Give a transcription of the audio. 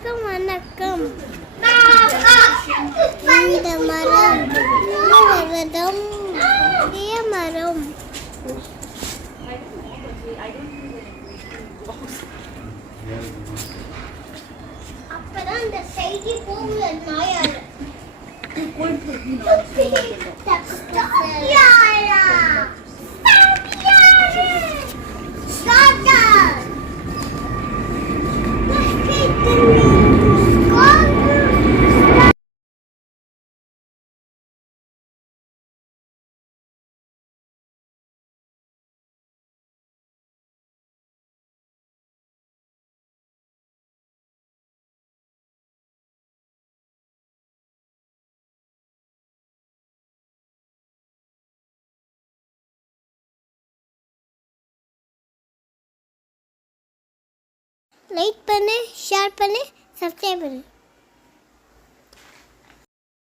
அனைவருக்கும் வணக்கம். இந்த மரம் வருவதும் பெரிய மரம். அப்பதான் இந்த செய்தி போகல நாயால. லைக் பண்ணு, ஷேர் பண்ணு, சப்ஸ்கிரைப் பண்ணு.